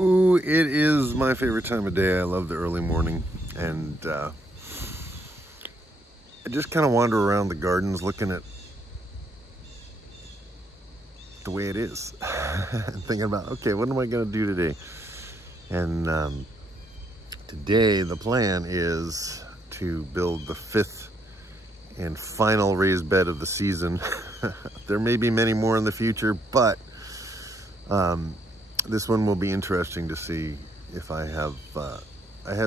Ooh, it is my favorite time of day. I love the early morning, and I just kind of wander around the gardens looking at the way it is and thinking about, okay, what am I going to do today? And today the plan is to build the 5th and final raised bed of the season. There may be many more in the future, but this one will be interesting to see if I have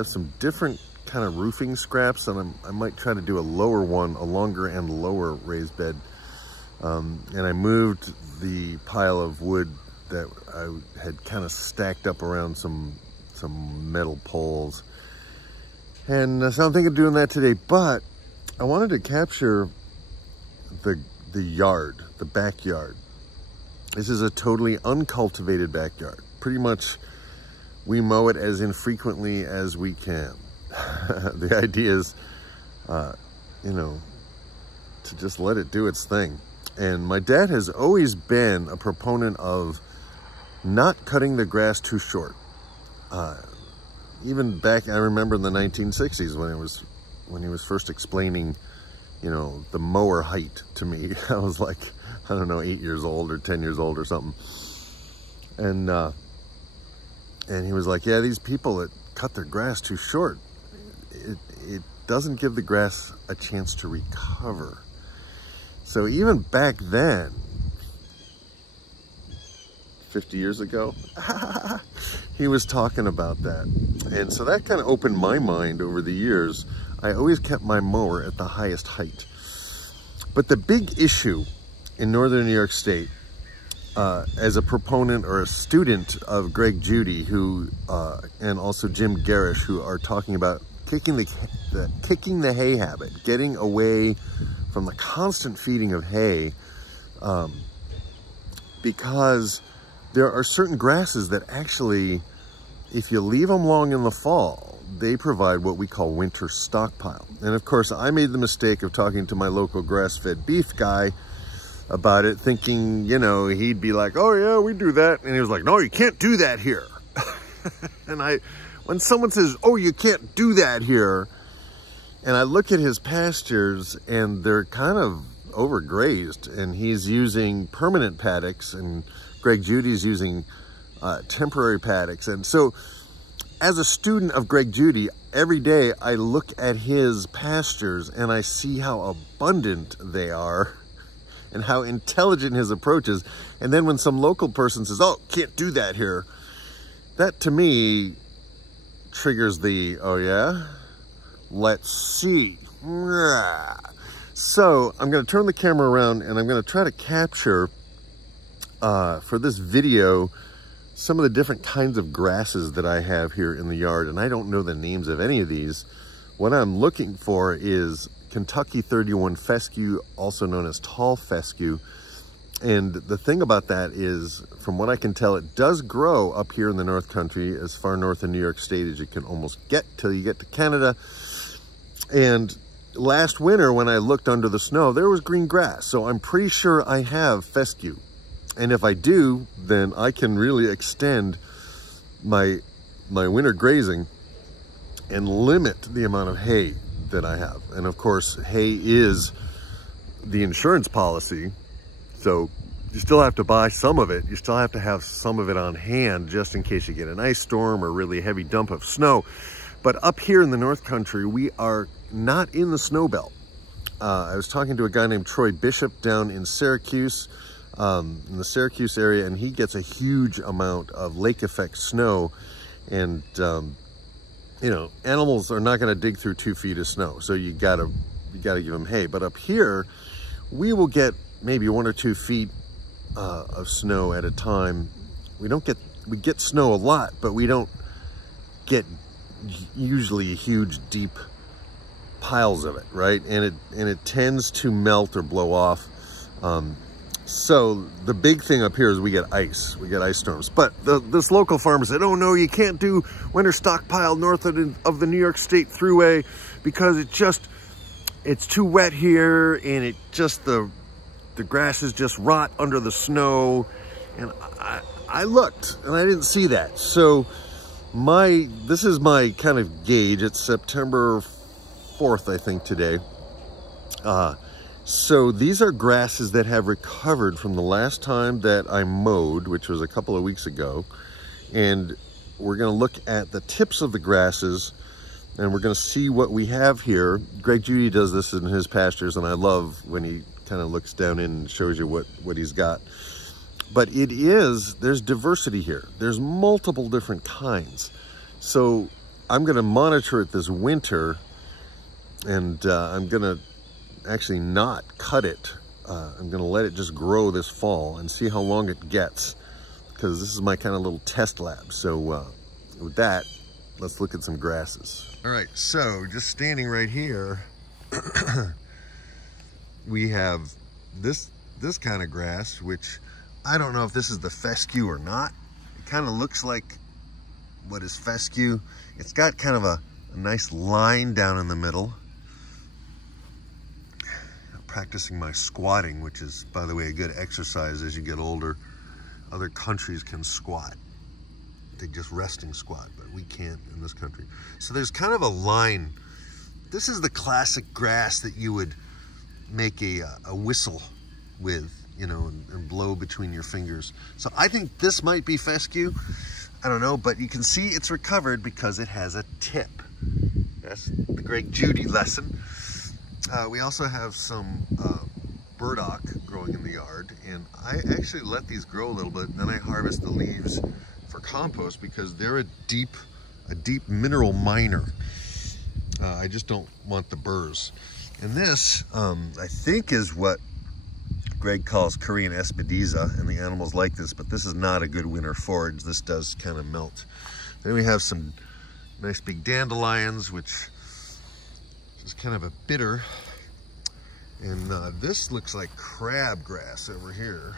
some different kind of roofing scraps, and I might try to do a lower one, a longer and lower raised bed. And I moved the pile of wood that I had kind of stacked up around some metal poles. And so I'm thinking of doing that today, but I wanted to capture the yard, the backyard. This is a totally uncultivated backyard. Pretty much we mow it as infrequently as we can. The idea is, you know, to just let it do its thing. And my dad has always been a proponent of not cutting the grass too short. Even back, I remember in the 1960s when he was first explaining, you know, the mower height to me. I was like, I don't know, 8 years old or 10 years old or something. And he was like, yeah, these people that cut their grass too short, it doesn't give the grass a chance to recover. So even back then, 50 years ago, he was talking about that. And so that kind of opened my mind over the years. I always kept my mower at the highest height. But the big issue in northern New York State, as a proponent or a student of Greg Judy, who and also Jim Gerrish, who are talking about kicking the hay habit, getting away from the constant feeding of hay, because there are certain grasses that actually, if you leave them long in the fall, they provide what we call winter stockpile. And of course, I made the mistake of talking to my local grass-fed beef guy about it, thinking, you know, he'd be like, oh yeah, we do that. And he was like, no, you can't do that here. And when someone says, oh, you can't do that here, and I look at his pastures and they're kind of overgrazed, and he's using permanent paddocks, and Greg Judy's using temporary paddocks. And so as a student of Greg Judy, every day I look at his pastures and I see how abundant they are and how intelligent his approach is. And then when some local person says, oh, can't do that here, that to me triggers the, oh yeah, let's see. So I'm going to turn the camera around and I'm going to try to capture for this video some of the different kinds of grasses that I have here in the yard. And I don't know the names of any of these. What I'm looking for is Kentucky 31 fescue, also known as tall fescue. And the thing about that is, from what I can tell, it does grow up here in the North Country, as far north in New York State as you can almost get till you get to Canada. And last winter, when I looked under the snow, there was green grass. So I'm pretty sure I have fescue. And if I do, then I can really extend my winter grazing and limit the amount of hay that I have. And of course, hay is the insurance policy. So you still have to buy some of it. You still have to have some of it on hand just in case you get an ice storm or really heavy dump of snow. But up here in the North Country, we are not in the snow belt. I was talking to a guy named Troy Bishop down in Syracuse, in the Syracuse area, and he gets a huge amount of lake effect snow. And, you know, animals are not going to dig through 2 feet of snow. So you gotta give them hay. But up here, we will get maybe 1 or 2 feet of snow at a time. We get snow a lot, but we don't get usually huge, deep piles of it, right? And it tends to melt or blow off. So the big thing up here is we get ice. We get ice storms. But this local farmer said, oh no, you can't do winter stockpile north of the New York State Thruway because it's too wet here, and it just, the grasses just rot under the snow. And I looked and I didn't see that. So this is my kind of gauge. It's September 4th, I think, today. So these are grasses that have recovered from the last time that I mowed, which was a couple of weeks ago. And we're going to look at the tips of the grasses, and we're going to see what we have here. Greg Judy does this in his pastures, and I love when he kind of looks down in and shows you what he's got. But there's diversity here. There's multiple different kinds. So I'm going to monitor it this winter, and I'm going to actually not cut it. I'm going to let it just grow this fall and see how long it gets, because this is my kind of little test lab. So with that, let's look at some grasses. All right, so just standing right here, we have this kind of grass, which I don't know if this is the fescue or not. It kind of looks like what is fescue. It's got kind of a nice line down in the middle. I'm practicing my squatting, which is, by the way, a good exercise as you get older. Other countries can squat. They just resting squat, but we can't in this country. So there's kind of a line. This is the classic grass that you would make a whistle with, you know, and blow between your fingers. So I think this might be fescue. I don't know, but you can see it's recovered because it has a tip. That's the Greg Judy lesson. We also have some burdock growing in the yard, and I actually let these grow a little bit, and then I harvest the leaves for compost because they're a deep mineral miner. I just don't want the burrs. And this, I think, is what Greg calls Korean Espediza, and the animals like this, but this is not a good winter forage. This does kind of melt. Then we have some nice big dandelions, which is kind of a bitter. And this looks like crabgrass over here.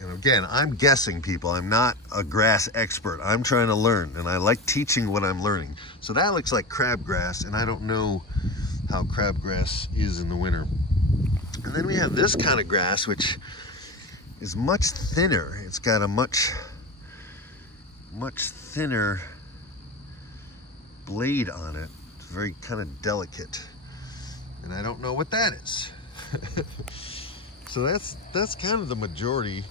And again, I'm guessing, people. I'm not a grass expert. I'm trying to learn, and I like teaching what I'm learning. So that looks like crabgrass, and I don't know how crabgrass is in the winter. And then we have this kind of grass, which is much thinner. It's got a much thinner blade on it. It's very kind of delicate. And I don't know what that is. So that's kind of the majority.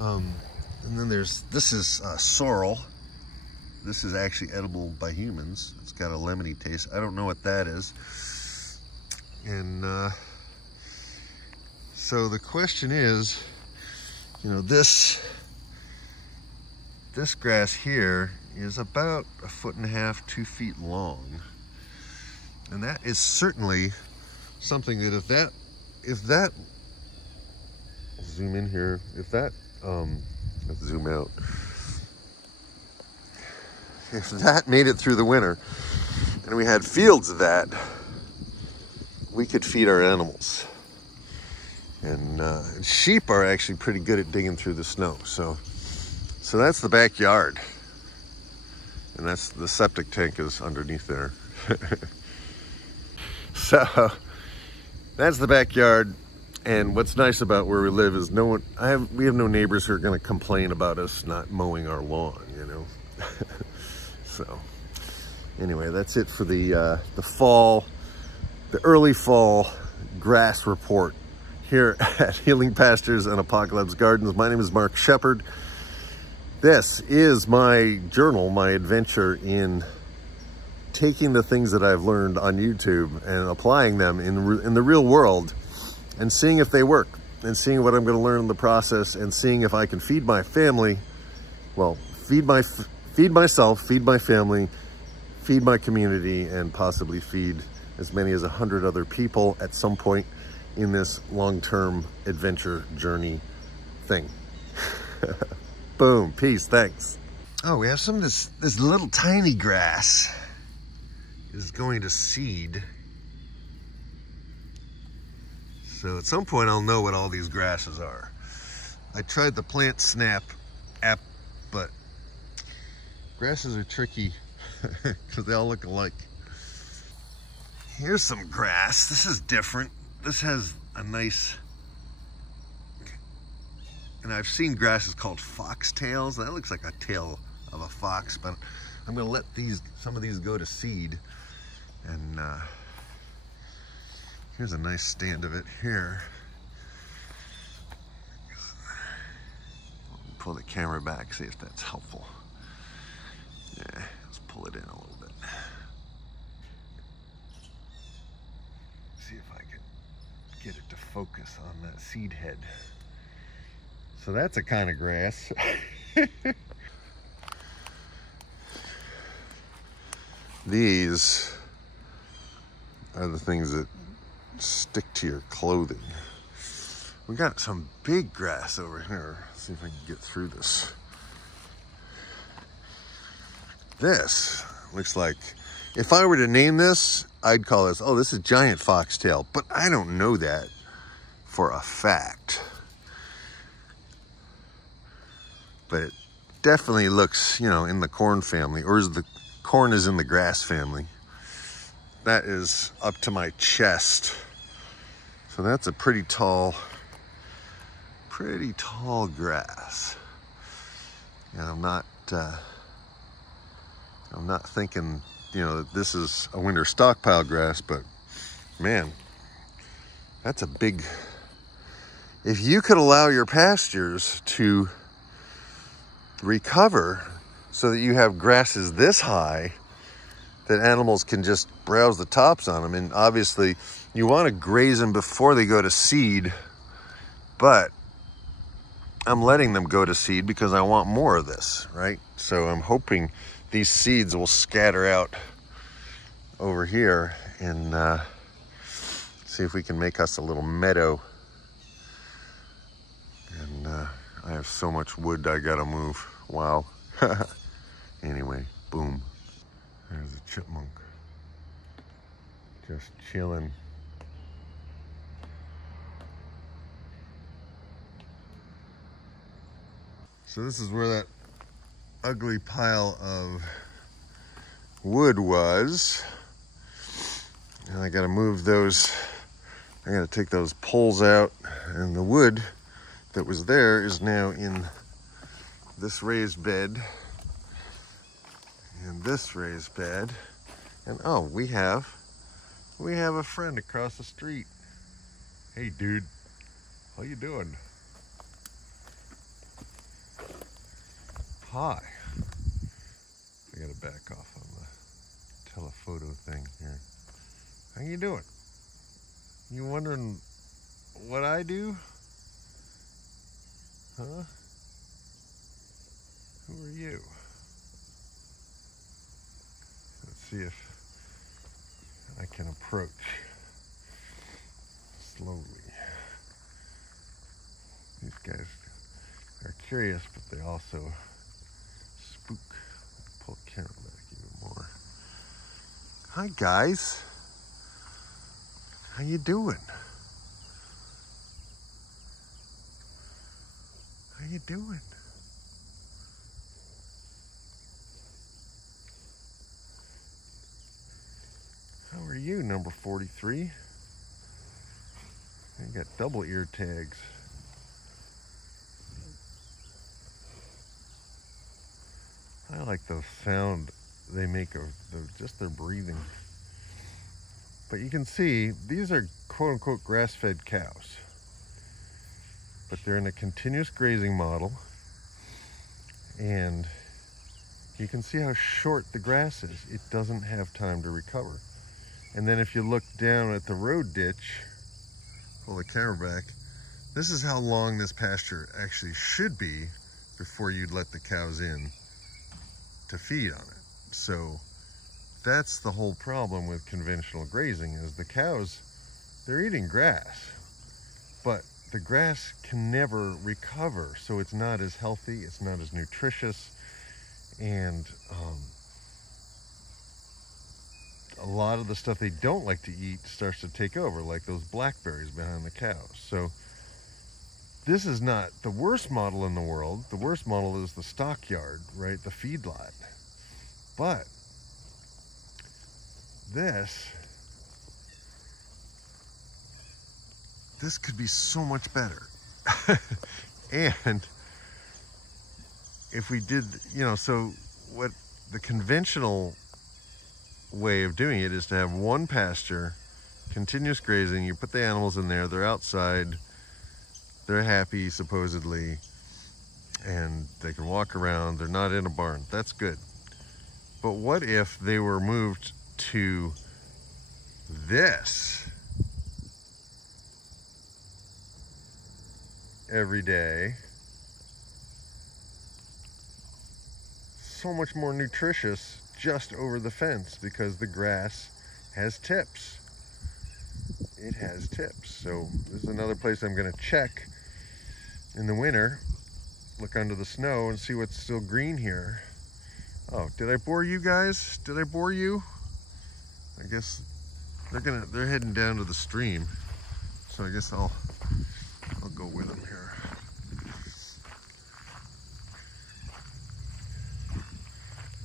And then this is sorrel. This is actually edible by humans. It's got a lemony taste. I don't know what that is. And so the question is, you know, this grass here is about 1.5 feet, 2 feet long. And that is certainly something that if that, zoom in here, if that, let's zoom out. If that made it through the winter and we had fields of that, we could feed our animals. And sheep are actually pretty good at digging through the snow. So that's the backyard. And that's the septic tank is underneath there. So that's the backyard. And what's nice about where we live is we have no neighbors who are going to complain about us not mowing our lawn, you know. So anyway, that's it for the early fall grass report here at Healing Pastures and Apocalypse Gardens. My name is Mark Shepard. This is my journal, my adventure in taking the things that I've learned on YouTube and applying them in the real world and seeing if they work and seeing what I'm going to learn in the process and seeing if I can feed my family, well, feed myself, feed my family, feed my community, and possibly feed as many as 100 other people at some point in this long-term adventure journey thing. Boom, peace, thanks. Oh, we have some of this little tiny grass is going to seed. So at some point I'll know what all these grasses are. I tried the Plant Snap app, but grasses are tricky because they all look alike. Here's some grass. This is different. This has a nice And I've seen grasses called foxtails. That looks like a tail of a fox, but I'm gonna let some of these go to seed. And here's a nice stand of it here. Pull the camera back, see if that's helpful. Yeah, let's pull it in a little bit. See if I can get it to focus on that seed head. So that's a kind of grass. These are the things that stick to your clothing. We got some big grass over here. Let's see if I can get through this. This looks like, if I were to name this, I'd call this, oh, this is giant foxtail, but I don't know that for a fact. But it definitely looks, you know, in the corn family, or is the corn is in the grass family. That is up to my chest. So that's a pretty tall grass. And I'm not thinking, you know, that this is a winter stockpile grass, but man, that's a big, if you could allow your pastures to recover so that you have grasses this high that animals can just browse the tops on them. And obviously you want to graze them before they go to seed, but I'm letting them go to seed because I want more of this, right? So I'm hoping these seeds will scatter out over here and see if we can make us a little meadow. And I have so much wood I gotta move. Wow. Anyway, boom. There's a chipmunk. Just chilling. So this is where that ugly pile of wood was. And I gotta move those, I gotta take those poles out, and the wood that was there is now in this raised bed and this raised bed. And oh, we have a friend across the street. Hey dude, how you doing? Hi. I gotta back off on the telephoto thing here. How you doing? You wondering what I do? Huh? Who are you? Let's see if I can approach slowly. These guys are curious, but they also spook. Pull the camera back even more. Hi guys. How you doing? How you doing? How are you, number 43? You got double ear tags. I like the sound they make of just their breathing. But you can see, these are quote-unquote grass-fed cows. But they're in a continuous grazing model. And you can see how short the grass is. It doesn't have time to recover. And then if you look down at the road ditch, pull the camera back, this is how long this pasture actually should be before you'd let the cows in to feed on it. So that's the whole problem with conventional grazing, is the cows, they're eating grass, but the grass can never recover. So it's not as healthy, it's not as nutritious, and a lot of the stuff they don't like to eat starts to take over, like those blackberries behind the cows. So this is not the worst model in the world. The worst model is the stockyard, right? The feedlot. But this could be so much better. And if we did, you know, so what the conventional way of doing it is to have one pasture, continuous grazing. You put the animals in there, they're outside, they're happy supposedly, and they can walk around, they're not in a barn. That's good. But what if they were moved to this every day? So much more nutritious just over the fence, because the grass has tips. It has tips. So this is another place I'm going to check in the winter, look under the snow and see what's still green here. Oh, did I bore you guys? Did I bore you? I guess they're heading down to the stream, so I guess I'll go with them here.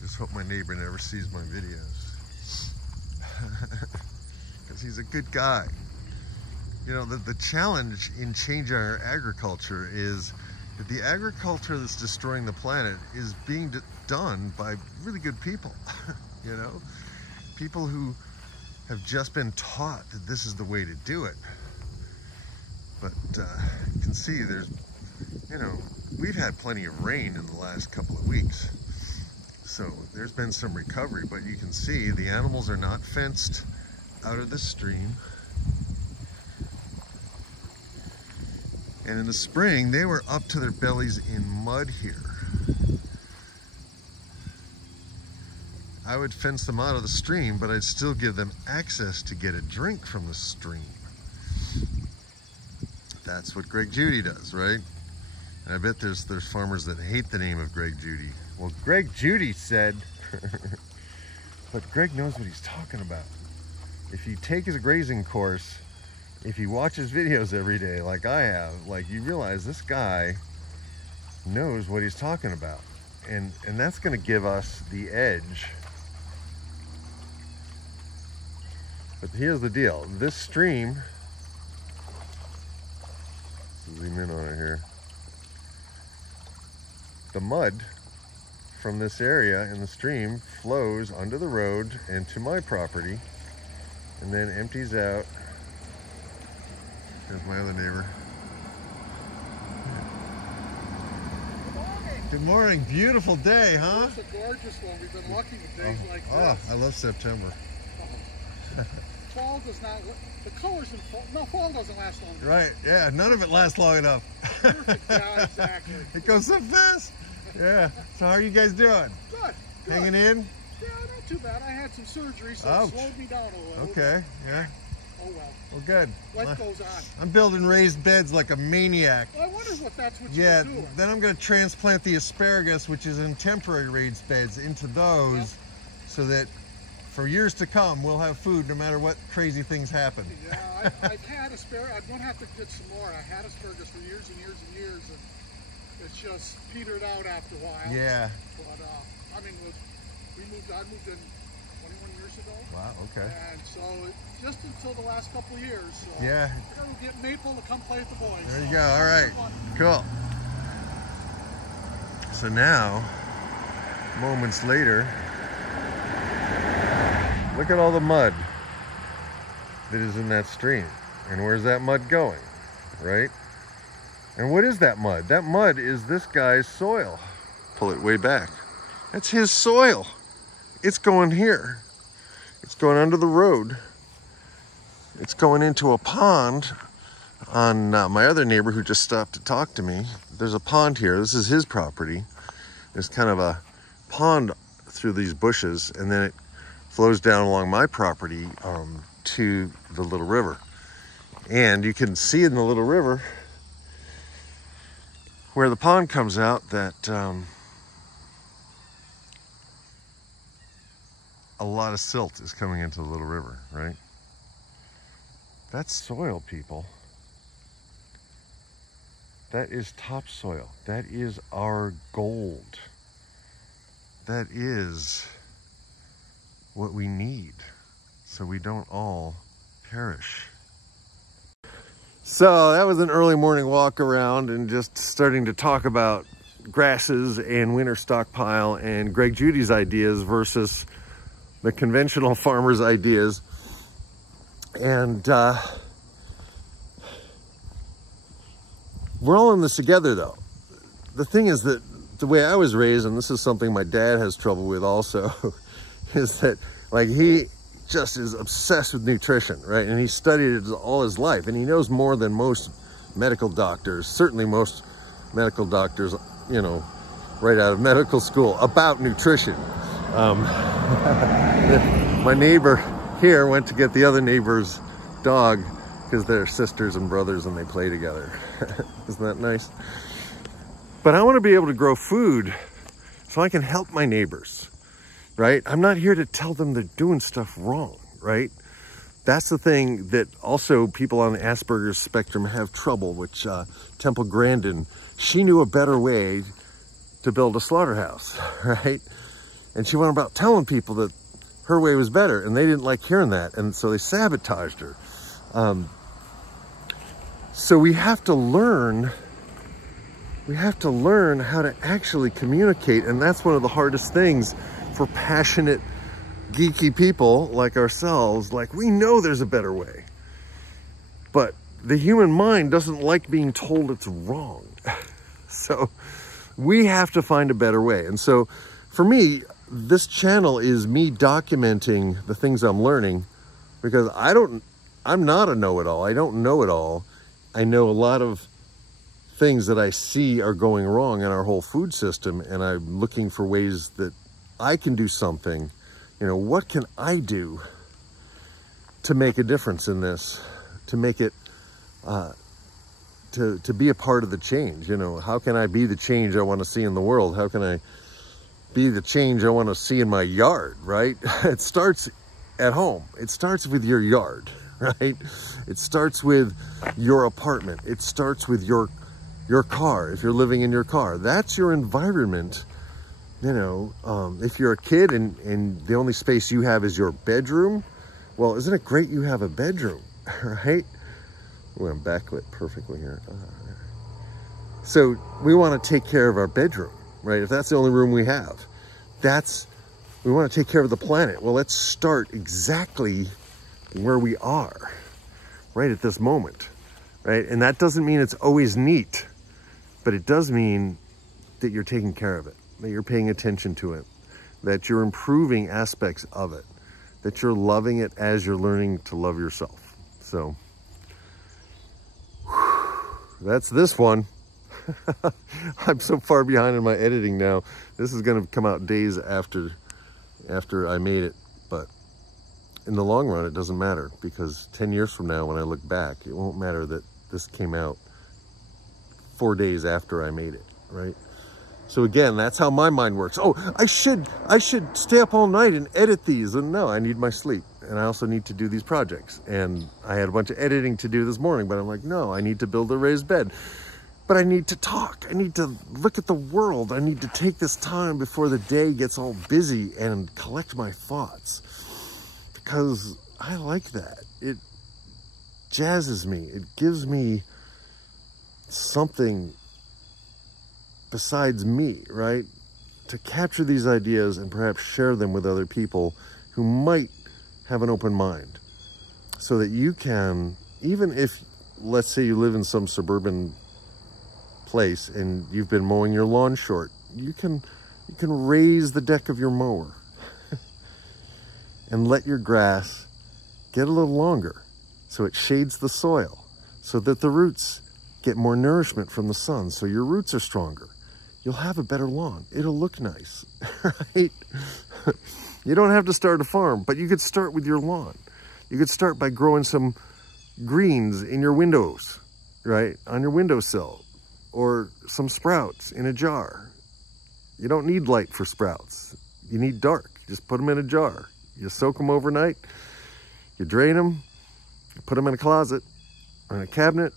Just hope my neighbor never sees my videos, because he's a good guy. You know, the challenge in changing our agriculture is that the agriculture that's destroying the planet is being done by really good people. You know, people who have just been taught that this is the way to do it. But you can see there's, you know, we've had plenty of rain in the last couple of weeks. So there's been some recovery, but you can see the animals are not fenced out of the stream. And in the spring, they were up to their bellies in mud here. I would fence them out of the stream, but I'd still give them access to get a drink from the stream. That's what Greg Judy does, right? And I bet there's farmers that hate the name of Greg Judy. Well, Greg Judy said, but Greg knows what he's talking about. If you take his grazing course, if you watch his videos every day like I have, like, you realize this guy knows what he's talking about. And that's going to give us the edge. But here's the deal. This stream, zoom in on it here. The mud from this area in the stream flows under the road and to my property, and then empties out. There's my other neighbor. Good morning. Good morning. Beautiful day, huh? It's a gorgeous one. We've been lucky with days like this. Oh, I love September. Fall does not, the colors in fall, no, fall doesn't last long enough. Right, yeah, none of it lasts long enough. Perfect, yeah, exactly. It goes so fast. Yeah, so how are you guys doing? Good. Hanging in? Yeah, not too bad. I had some surgery, so Ouch. it slowed me down a little. Okay, yeah. Oh well. Well, good. Life goes on. I'm building raised beds like a maniac. Well, I wonder if that's what Yeah, you're doing. then I'm going to transplant the asparagus, which is in temporary raised beds, into those, so that for years to come, we'll have food no matter what crazy things happen. Yeah, I've had asparagus. I'm going to have to get some more. I had asparagus for years and years and years, and it's just petered out after a while. Yeah. But, I mean, I moved in 21 years ago. Wow, okay. And so, just until the last couple of years. So Yeah. I got to get Maple to come play with the boys. There you go, all right. Cool. So now, moments later, look at all the mud that is in that stream. And where's that mud going, right? And what is that mud? That mud is this guy's soil. Pull it way back. That's his soil. It's going here. It's going under the road. It's going into a pond on my other neighbor who just stopped to talk to me. There's a pond here. This is his property. There's kind of a pond through these bushes, and then it flows down along my property to the little river. And you can see in the little river where the pond comes out that a lot of silt is coming into the little river, right? That's soil, people. That is topsoil. That is our gold. That is what we need so we don't all perish. So that was an early morning walk around and just starting to talk about grasses and winter stockpile and Greg Judy's ideas versus the conventional farmer's ideas. And we're all in this together though. The thing is that the way I was raised, and this is something my dad has trouble with also, is that like he just is obsessed with nutrition, right? And he studied it all his life, and he knows more than most medical doctors, certainly most medical doctors, you know, right out of medical school about nutrition. My neighbor here went to get the other neighbor's dog because they're sisters and brothers and they play together. Isn't that nice? But I want to be able to grow food so I can help my neighbors, right? I'm not here to tell them they're doing stuff wrong, right? That's the thing that also people on the Asperger's spectrum have trouble, which Temple Grandin, she knew a better way to build a slaughterhouse, right? And she went about telling people that her way was better, and they didn't like hearing that, and so they sabotaged her. So we have to learn how to actually communicate, and that's one of the hardest things for passionate, geeky people like ourselves. Like, we know there's a better way, but the human mind doesn't like being told it's wrong. So we have to find a better way. And so for me, this channel is me documenting the things I'm learning, because I'm not a know-it-all. I don't know it all. I know a lot of things that I see are going wrong in our whole food system, and I'm looking for ways that I can do something. You know, what can I do to make a difference in this, to make it, to be a part of the change? You know, how can I be the change I want to see in the world? How can I be the change I want to see in my yard, right? It starts at home. It starts with your yard, right? It starts with your apartment. It starts with your car, if you're living in your car. That's your environment. You know, if you're a kid and the only space you have is your bedroom, well, isn't it great you have a bedroom, right? Oh, I'm backlit perfectly here. So we want to take care of our bedroom, right? If that's the only room we have, we want to take care of the planet. Well, let's start exactly where we are, right at this moment, right? And that doesn't mean it's always neat, but it does mean that you're taking care of it, that you're paying attention to it, that you're improving aspects of it, that you're loving it as you're learning to love yourself. So that's this one. I'm so far behind in my editing now. This is going to come out days after I made it, but in the long run, it doesn't matter, because 10 years from now, when I look back, it won't matter that this came out 4 days after I made it, right? So again, that's how my mind works. Oh, I should stay up all night and edit these. And no, I need my sleep. And I also need to do these projects. And I had a bunch of editing to do this morning, but I'm like, no, I need to build a raised bed. But I need to talk. I need to look at the world. I need to take this time before the day gets all busy and collect my thoughts, because I like that. It jazzes me. It gives me something besides me, right? To capture these ideas and perhaps share them with other people who might have an open mind, so that you can, even if, let's say you live in some suburban place and you've been mowing your lawn short, you can raise the deck of your mower and let your grass get a little longer so it shades the soil, so that the roots get more nourishment from the sun, so your roots are stronger. You'll have a better lawn. It'll look nice, right? You don't have to start a farm, but you could start with your lawn. You could start by growing some greens in your windows, right? On your windowsill, or some sprouts in a jar. You don't need light for sprouts. You need dark. Just put them in a jar. You soak them overnight. You drain them. You put them in a closet or in a cabinet.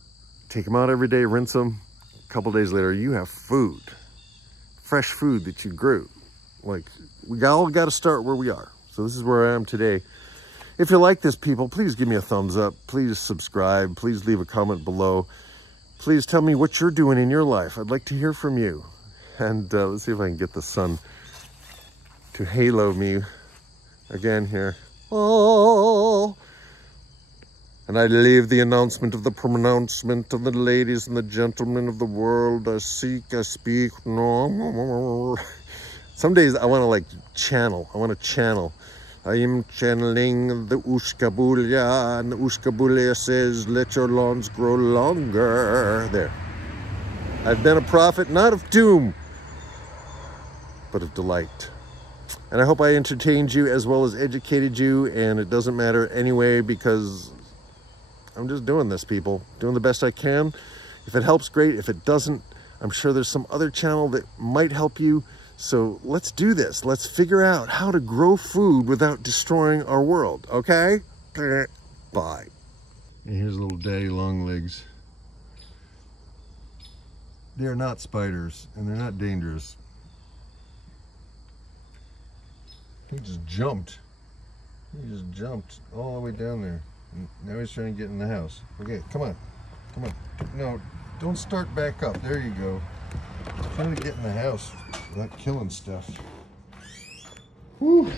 Take them out every day, rinse them. A couple days later, you have food. Fresh food that you grew. Like, we all got to start where we are. So this is where I am today. If you like this, people, please give me a thumbs up. Please subscribe. Please leave a comment below. Please tell me what you're doing in your life. I'd like to hear from you. And let's see if I can get the sun to halo me again here. Oh. And I leave the announcement of the pronouncement of the ladies and the gentlemen of the world. I seek, I speak. No. Some days I want to like channel. I want to channel. I am channeling the Ushkabulya, and the Ushkabulya says, let your lawns grow longer. There. I've been a prophet, not of doom, but of delight. And I hope I entertained you as well as educated you, and it doesn't matter anyway because I'm just doing this, people. Doing the best I can. If it helps, great. If it doesn't, I'm sure there's some other channel that might help you. So let's do this. Let's figure out how to grow food without destroying our world, okay? Bye. And here's little daddy long legs. They're not spiders, and they're not dangerous. He just jumped. He just jumped all the way down there. And now he's trying to get in the house. Okay, come on. Come on. No, don't start back up. There you go. Trying to get in the house without killing stuff. Whew.